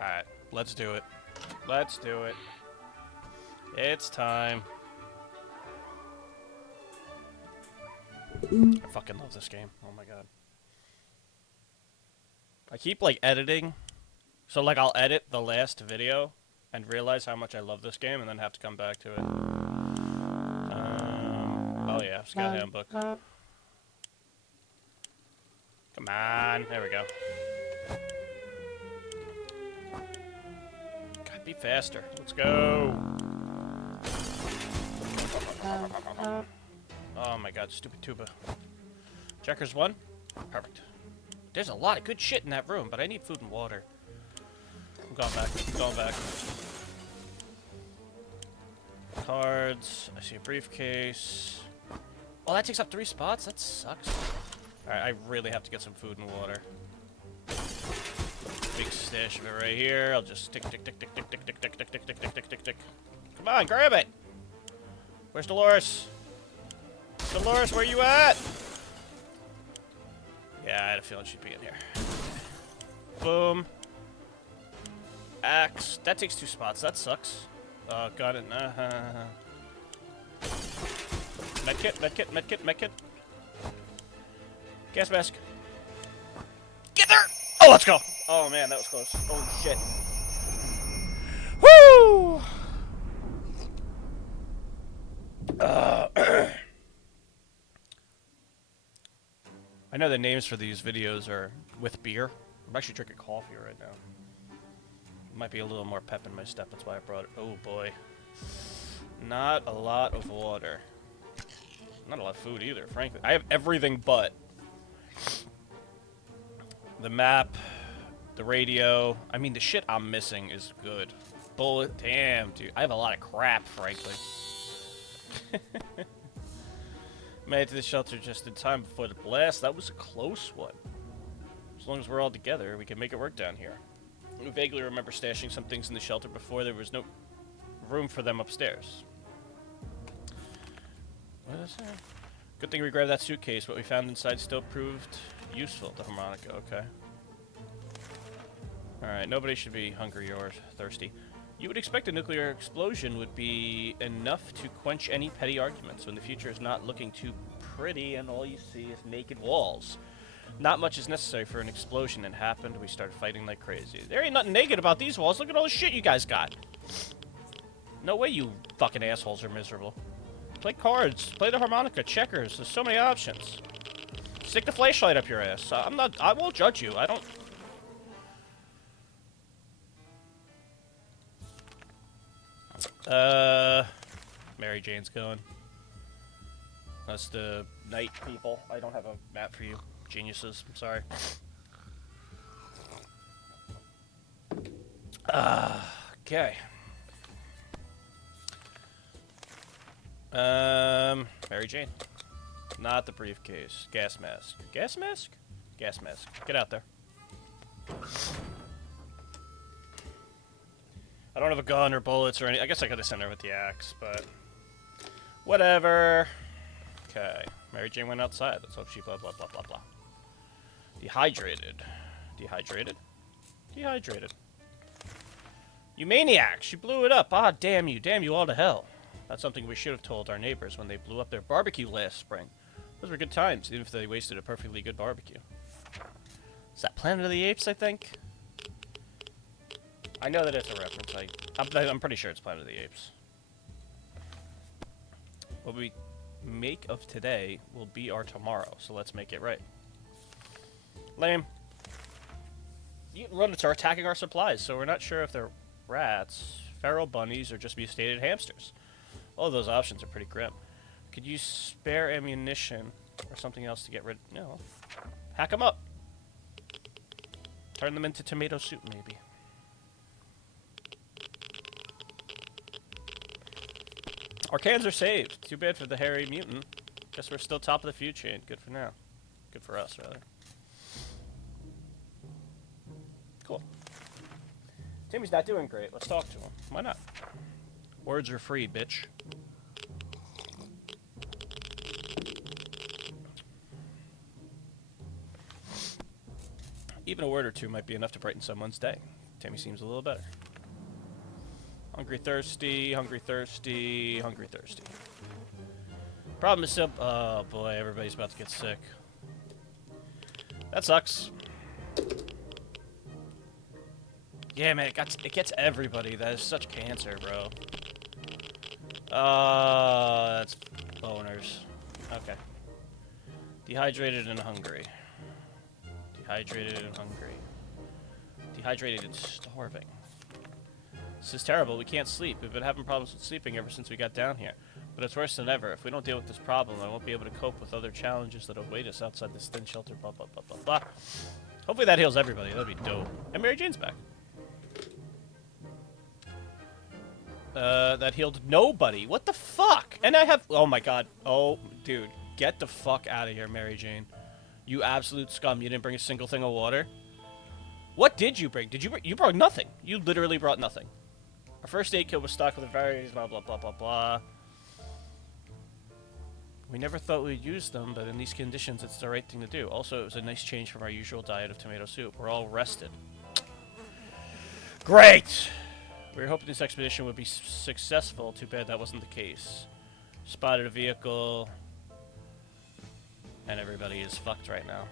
Alright, let's do it. Let's do it. It's time. I fucking love this game. Oh my god. I keep, like, editing. So, like, I'll edit the last video and realize how much I love this game and then have to come back to it. Oh yeah, Scout Handbook. Come on. There we go. God, be faster. Let's go. Oh my god, stupid tuba. Checkers 1? Perfect. There's a lot of good shit in that room, but I need food and water. I'm going back. I'm going back. Cards. I see a briefcase. Oh, that takes up 3 spots? That sucks. Alright, I really have to get some food and water. Big stash of it right here. I'll just tick, tick, tick, tick, tick, tick, tick, tick, tick, tick, tick, tick, tick, tick, tick. Come on, grab it! Where's Dolores? Dolores, where you at? Yeah, I had a feeling she'd be in here. Boom. Axe. That takes 2 spots. That sucks. Got it. Medkit, medkit, medkit, medkit. Gas mask. Get there! Oh, let's go! Oh, man, that was close. Holy shit. Woo! I know the names for these videos are with beer. I'm actually drinking coffee right now. Might be a little more pep in my step, that's why I brought it. Oh boy. Not a lot of water. Not a lot of food either, frankly. I have everything but the map, the radio. I mean, the shit I'm missing is good. Bullet. Damn, dude. I have a lot of crap, frankly. Made it to the shelter just in time before the blast. That was a close one. As long as we're all together, we can make it work down here. I vaguely remember stashing some things in the shelter before there was no room for them upstairs. What is that? Good thing we grabbed that suitcase. What we found inside still proved useful. The harmonica, okay. Alright, nobody should be hungry or thirsty. You would expect a nuclear explosion would be enough to quench any petty arguments when the future is not looking too pretty and all you see is naked walls. Not much is necessary for an explosion. It happened. We started fighting like crazy. There ain't nothing naked about these walls. Look at all the shit you guys got. No way you fucking assholes are miserable. Play cards. Play the harmonica. Checkers. There's so many options. Stick the flashlight up your ass. I won't judge you. I don't... Mary Jane's going. That's the night people. I don't have a map for you. Geniuses. I'm sorry. Okay. Mary Jane. Not the briefcase. Gas mask. Gas mask? Gas mask. Get out there. I don't have a gun or bullets or any. I guess I could have sent her with the axe, but whatever. Okay. Mary Jane went outside. Let's hope she blah blah blah blah blah. Dehydrated. Dehydrated? Dehydrated. You maniac! She blew it up! Ah, damn you. Damn you all to hell. That's something we should have told our neighbors when they blew up their barbecue last spring. Those were good times, even if they wasted a perfectly good barbecue. Is that Planet of the Apes, I think? I know that it's a reference. I'm pretty sure it's Planet of the Apes. What we make of today will be our tomorrow, so let's make it right. Lame. Mutant rodents are attacking our supplies, so we're not sure if they're rats, feral bunnies, or just mutated hamsters. All of those options are pretty grim. Could you spare ammunition or something else to get rid? No. Hack them up. Turn them into tomato soup, maybe. Our cans are saved. Too bad for the hairy mutant. Guess we're still top of the food chain. Good for now. Good for us, rather. Cool. Timmy's not doing great. Let's talk to him. Why not? Words are free, bitch. Even a word or two might be enough to brighten someone's day. Timmy seems a little better. Hungry, thirsty, hungry, thirsty, hungry, thirsty. Problem is simple. Oh boy, everybody's about to get sick. That sucks. Yeah, man, it gets everybody. That is such cancer, bro. That's boners. Okay. Dehydrated and hungry. Dehydrated and hungry. Dehydrated and starving. This is terrible. We can't sleep. We've been having problems with sleeping ever since we got down here. But it's worse than ever. If we don't deal with this problem, I won't be able to cope with other challenges that await us outside this thin shelter, blah, blah, blah, blah, blah. Hopefully that heals everybody. That'd be dope. And Mary Jane's back. That healed nobody. What the fuck? And I have... Oh, my God. Oh, dude. Get the fuck out of here, Mary Jane. You absolute scum. You didn't bring a single thing of water? What did you bring? You brought nothing. You literally brought nothing. Our first aid kit was stocked with various blah, blah, blah, blah, blah. We never thought we'd use them, but in these conditions, it's the right thing to do. Also, it was a nice change from our usual diet of tomato soup. We're all rested. Great! We were hoping this expedition would be successful. Too bad that wasn't the case. Spotted a vehicle. And everybody is fucked right now.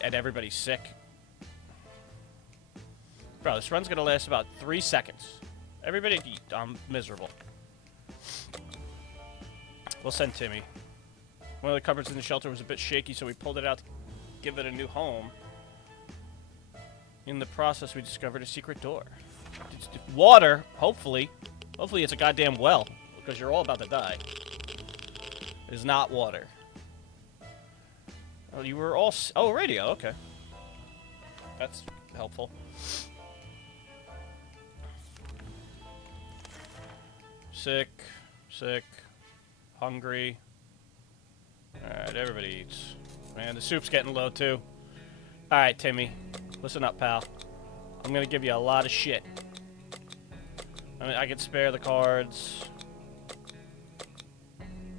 And everybody's sick. Bro, this run's gonna last about 3 seconds. Everybody eat. I'm miserable. We'll send Timmy. One of the cupboards in the shelter was a bit shaky, so we pulled it out to give it a new home. In the process, we discovered a secret door. Water, hopefully. Hopefully it's a goddamn well, because you're all about to die. It is not water. Oh, you were all... Oh, radio, okay. That's helpful. Sick, hungry. Alright, everybody eats. Man, the soup's getting low, too. Alright, Timmy. Listen up, pal. I'm gonna give you a lot of shit. I mean, I can spare the cards.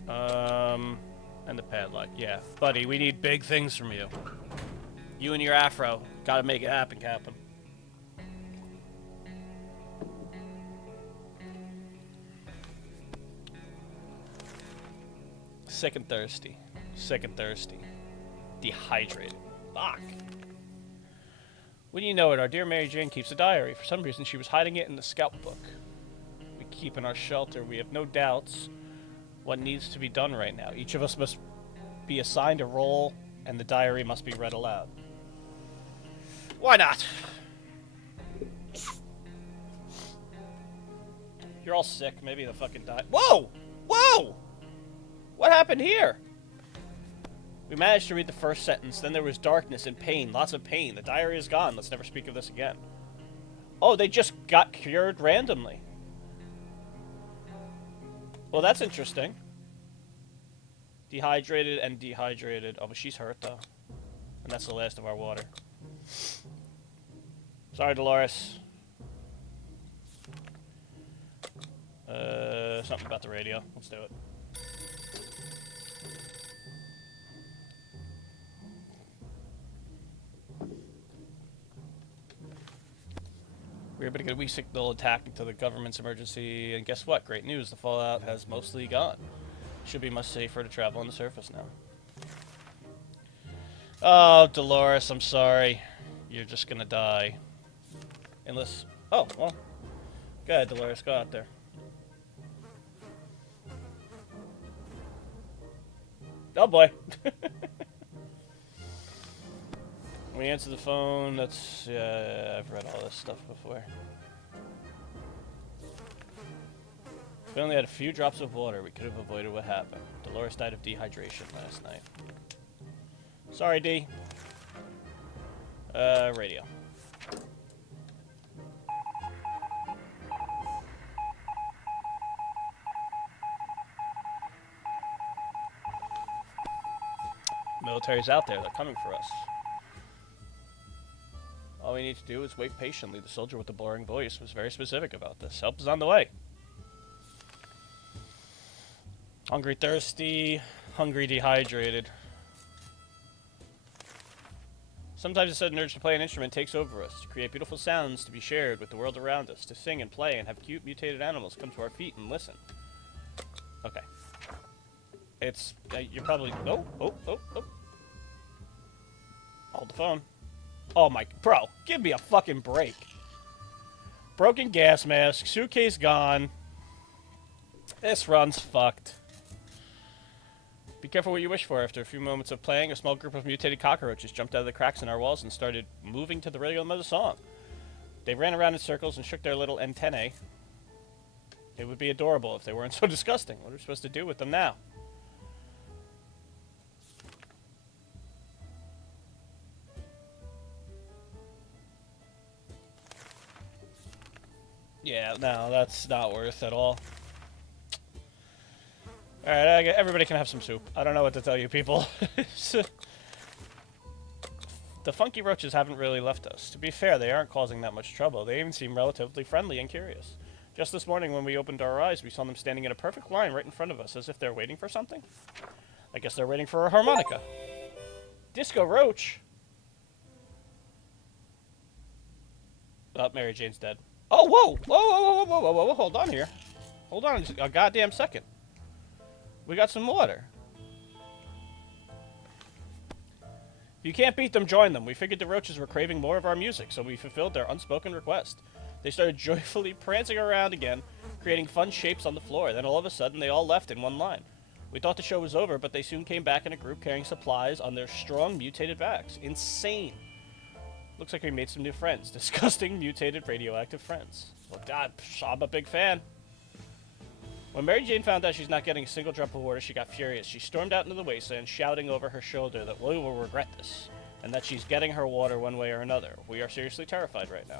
And the padlock. Yeah. Buddy, we need big things from you. You and your afro. Gotta make it happen, Captain. Sick and thirsty. Sick and thirsty. Dehydrated. Fuck. When you know it, our dear Mary Jane keeps a diary. For some reason, she was hiding it in the scout book. We keep in our shelter. We have no doubts what needs to be done right now. Each of us must be assigned a role, and the diary must be read aloud. Why not? You're all sick. Maybe the fucking die. Whoa! Whoa! What happened here? We managed to read the first sentence. Then there was darkness and pain. Lots of pain. The diary is gone. Let's never speak of this again. Oh, they just got cured randomly. Well, that's interesting. Dehydrated and dehydrated. Oh, but she's hurt, though. And that's the last of our water. Sorry, Dolores. Something about the radio. Let's do it. We were able to get a weak signal attacking to the government's emergency, and guess what? Great news, the fallout has mostly gone. Should be much safer to travel on the surface now. Oh, Dolores, I'm sorry. You're just gonna die. Unless... Oh, well. Go ahead, Dolores, go out there. Oh, boy. We answer the phone. That's... I've read all this stuff before. If we only had a few drops of water, we could have avoided what happened. Dolores died of dehydration last night. Sorry, D. Radio. Military's out there. They're coming for us. All we need to do is wait patiently. The soldier with the blurring voice was very specific about this. Help is on the way. Hungry, thirsty, hungry, dehydrated. Sometimes a sudden urge to play an instrument takes over us, to create beautiful sounds to be shared with the world around us, to sing and play and have cute mutated animals come to our feet and listen. Okay. It's, you're probably, oh. Hold the phone. Oh my, bro, give me a fucking break. Broken gas mask, suitcase gone. This run's fucked. Be careful what you wish for. After a few moments of playing, a small group of mutated cockroaches jumped out of the cracks in our walls and started moving to the rhythm of the song. They ran around in circles and shook their little antennae. It would be adorable if they weren't so disgusting. What are we supposed to do with them now? Yeah, no, that's not worth at all. Alright, everybody can have some soup. I don't know what to tell you, people. The funky roaches haven't really left us. To be fair, they aren't causing that much trouble. They even seem relatively friendly and curious. Just this morning when we opened our eyes, we saw them standing in a perfect line right in front of us, as if they're waiting for something. I guess they're waiting for a harmonica. Disco Roach! Oh, Mary Jane's dead. Oh, whoa! Whoa, hold on here. Hold on a goddamn second. We got some water. If you can't beat them, join them. We figured the roaches were craving more of our music, so we fulfilled their unspoken request. They started joyfully prancing around again, creating fun shapes on the floor. Then all of a sudden, they all left in one line. We thought the show was over, but they soon came back in a group carrying supplies on their strong mutated backs. Insane. Looks like we made some new friends. Disgusting, mutated, radioactive friends. Well, God, I'm a big fan. When Mary Jane found out she's not getting a single drop of water, she got furious. She stormed out into the wasteland, shouting over her shoulder that we will regret this, and that she's getting her water one way or another. We are seriously terrified right now.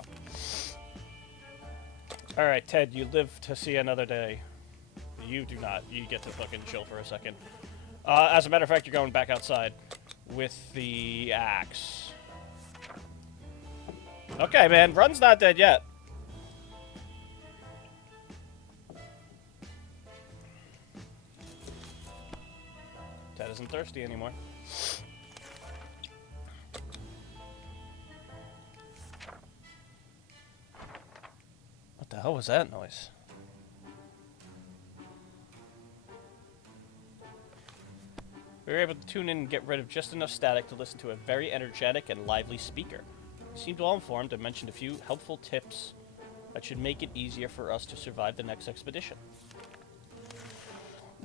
Alright, Ted, you live to see another day. You do not. You get to fucking chill for a second. As a matter of fact, you're going back outside with the axe. Okay, man. Run's not dead yet. Ted isn't thirsty anymore. What the hell was that noise? We were able to tune in and get rid of just enough static to listen to a very energetic and lively speaker. He seemed well-informed and mentioned a few helpful tips that should make it easier for us to survive the next expedition.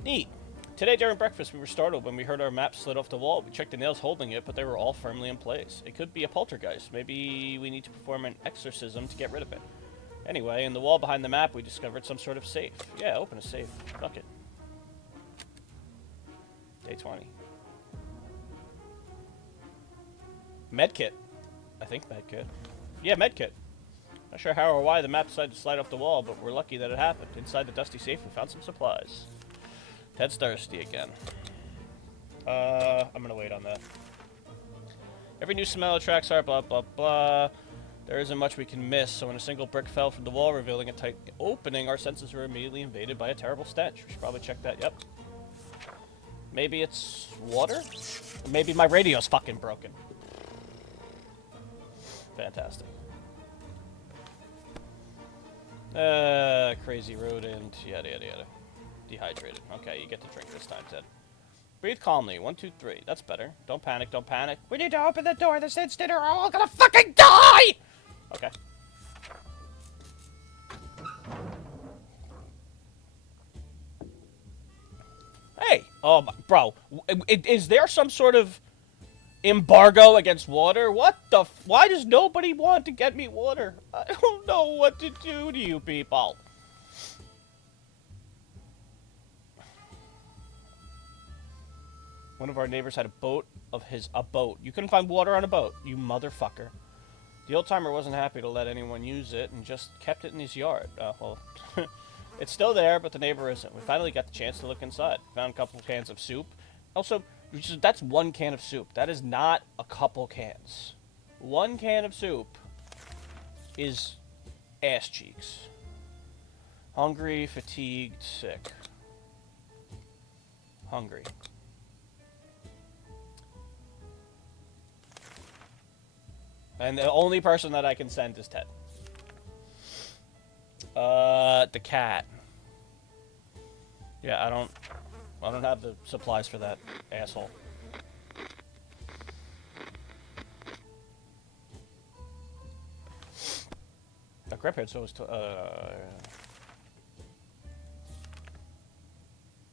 Neat. Today during breakfast, we were startled when we heard our map slid off the wall. We checked the nails holding it, but they were all firmly in place. It could be a poltergeist. Maybe we need to perform an exorcism to get rid of it. Anyway, in the wall behind the map, we discovered some sort of safe. Yeah, open a safe. Fuck it. Day 20. Medkit. I think medkit. Yeah, medkit. Not sure how or why the map decided to slide off the wall, but we're lucky that it happened. Inside the dusty safe, we found some supplies. Ted's thirsty again. I'm gonna wait on that. Every new smell attracts our blah blah blah. There isn't much we can miss, so when a single brick fell from the wall, revealing a tight opening, our senses were immediately invaded by a terrible stench. We should probably check that. Yep. Maybe it's water? Or maybe my radio's fucking broken. Fantastic. Crazy rodent, yada yada yada. Dehydrated. Okay, you get to drink this time, Ted. Breathe calmly. 1, 2, 3. That's better. Don't panic, don't panic. We need to open the door. The instant or we're all gonna fucking die! Okay. Hey! Oh, my, bro. Is there some sort of embargo against water? What the why does nobody want to get me water? I don't know what to do to you people. One of our neighbors had a boat. You couldn't find water on a boat, you motherfucker. The old-timer wasn't happy to let anyone use it and just kept it in his yard. Well, it's still there, but the neighbor isn't. We finally got the chance to look inside. Found a couple of cans of soup. Also, that's 1 can of soup. That is not a couple cans. 1 can of soup is ass cheeks. Hungry, fatigued, sick. Hungry. And the only person that I can send is Ted. The cat. Yeah, I don't have the supplies for that asshole. A griphead, so is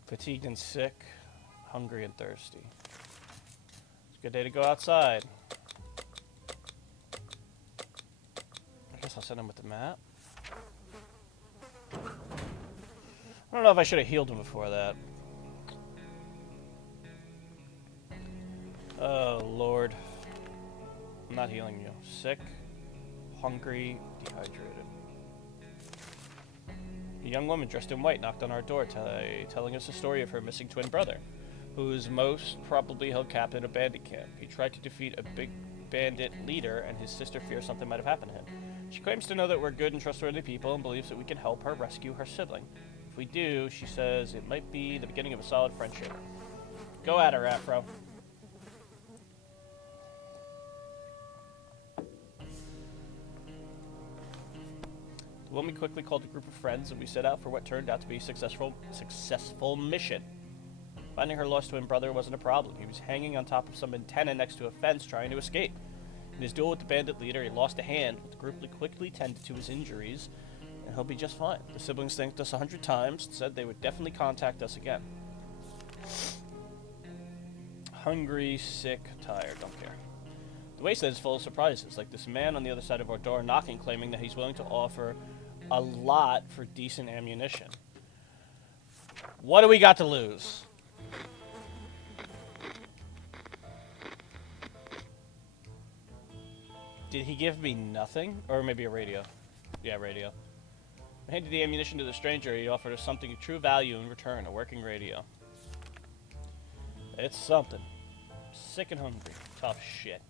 fatigued and sick, hungry and thirsty. It's a good day to go outside. I guess I'll send him with the map. I don't know if I should have healed him before that. Oh, Lord. I'm not healing you. Sick, hungry, dehydrated. A young woman dressed in white knocked on our door, telling us a story of her missing twin brother, who is most probably held captive in a bandit camp. He tried to defeat a big bandit leader, and his sister fears something might have happened to him. She claims to know that we're good and trustworthy people and believes that we can help her rescue her sibling. If we do, she says it might be the beginning of a solid friendship. Go at her, Afro. The woman quickly called a group of friends, and we set out for what turned out to be a successful mission. Finding her lost twin brother wasn't a problem. He was hanging on top of some antenna next to a fence trying to escape. In his duel with the bandit leader, he lost a hand, but the group quickly tended to his injuries, and he'll be just fine. The siblings thanked us 100 times and said they would definitely contact us again. Hungry, sick, tired, don't care. The wasteland is full of surprises, like this man on the other side of our door knocking, claiming that he's willing to offer a lot for decent ammunition. What do we got to lose? Did he give me nothing? Or maybe a radio. Yeah, radio. I handed the ammunition to the stranger. He offered us something of true value in return, a working radio. It's something. Sick and hungry. Tough shit.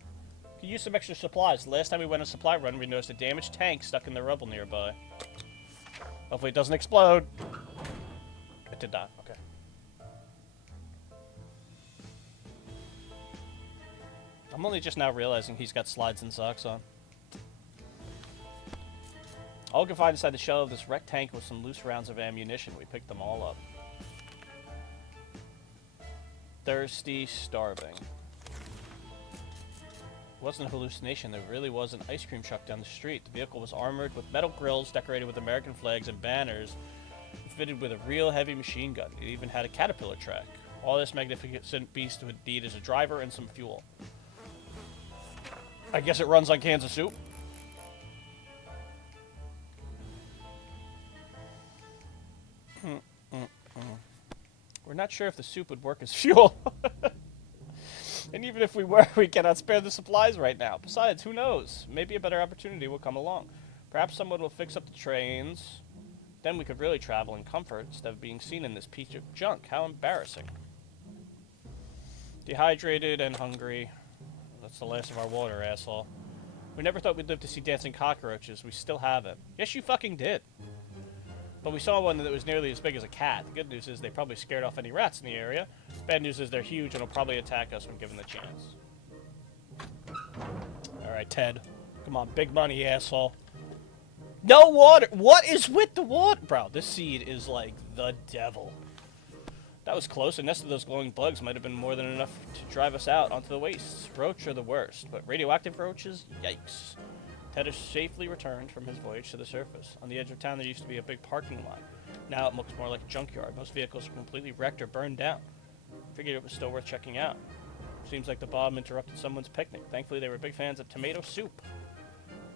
Could use some extra supplies. The last time we went on a supply run, we noticed a damaged tank stuck in the rubble nearby. Hopefully it doesn't explode. It did not. Okay. I'm only just now realizing he's got slides and socks on. All we could find inside the shell of this wrecked tank was some loose rounds of ammunition. We picked them all up. Thirsty, starving. It wasn't a hallucination. There really was an ice cream truck down the street. The vehicle was armored with metal grills decorated with American flags and banners, fitted with a real heavy machine gun. It even had a caterpillar track. All this magnificent beast would need is a driver and some fuel. I guess it runs on cans of soup. We're not sure if the soup would work as fuel. And even if we were, we cannot spare the supplies right now. Besides, who knows? Maybe a better opportunity will come along. Perhaps someone will fix up the trains. Then we could really travel in comfort instead of being seen in this piece of junk. How embarrassing. Dehydrated and hungry. That's the last of our water, asshole. We never thought we'd live to see dancing cockroaches. We still haven't. Yes, you fucking did. But we saw one that was nearly as big as a cat. The good news is they probably scared off any rats in the area. Bad news is they're huge and will probably attack us when given the chance. Alright, Ted. Come on, big money, asshole. No water! What is with the water? Bro, this seed is like the devil. That was close. A nest of those glowing bugs might have been more than enough to drive us out onto the wastes. Roach are the worst, but radioactive roaches? Yikes. Ted has safely returned from his voyage to the surface. On the edge of town, there used to be a big parking lot. Now it looks more like a junkyard. Most vehicles are completely wrecked or burned down. Figured it was still worth checking out. Seems like the bomb interrupted someone's picnic. Thankfully, they were big fans of tomato soup.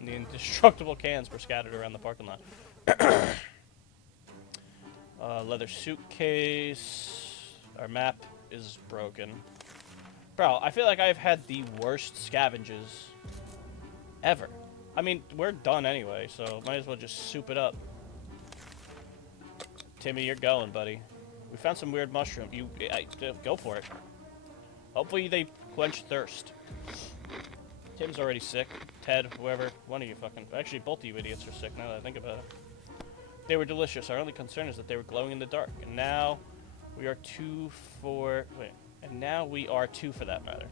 And the indestructible cans were scattered around the parking lot. Leather suitcase. Our map is broken. Bro, I feel like I've had the worst scavenges ever. I mean, we're done anyway, so might as well just soup it up. Timmy, you're going, buddy. We found some weird mushroom. Go for it. Hopefully they quench thirst. Tim's already sick. Ted, whoever, one of you fucking... Actually, both of you idiots are sick now that I think about it. They were delicious. Our only concern is that they were glowing in the dark. And now we are two for... Wait. And now we are two for that matter.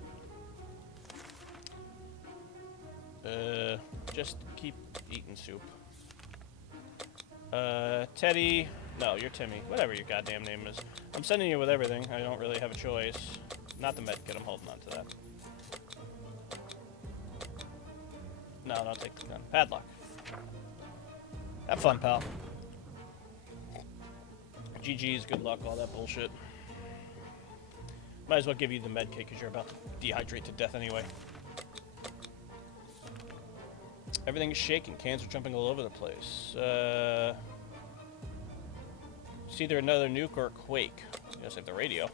Just keep eating soup. Teddy. No, you're Timmy. Whatever your goddamn name is. I'm sending you with everything. I don't really have a choice. Not the medkit. I'm holding on to that. No, don't take the gun. Padlock. Have fun, pal. GG's, good luck, all that bullshit. Might as well give you the medkit because you're about to dehydrate to death anyway. Everything is shaking. Cans are jumping all over the place. It's either another nuke or a quake. You gotta save the radio.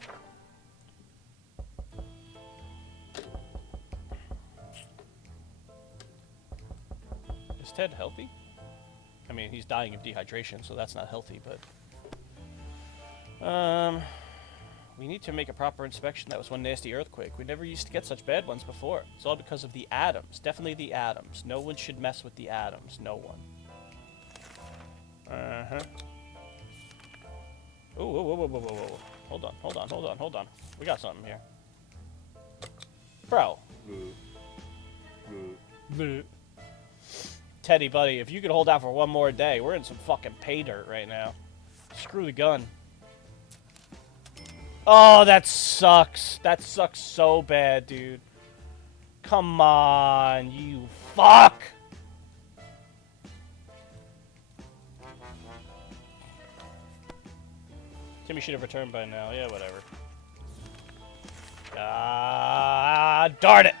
Is Ted healthy? I mean, he's dying of dehydration, so that's not healthy, but... we need to make a proper inspection. That was one nasty earthquake. We never used to get such bad ones before. It's all because of the atoms. Definitely the atoms. No one should mess with the atoms. No one. Uh-huh. Ooh, whoa, whoa, whoa, whoa, whoa, whoa. Hold on, hold on, hold on, hold on. We got something here. Bro. Teddy, buddy, if you could hold out for one more day, we're in some fucking pay dirt right now. Screw the gun. Oh, that sucks. That sucks so bad, dude. Come on, you fuck! Timmy should have returned by now. Yeah, whatever. Ah, darn it!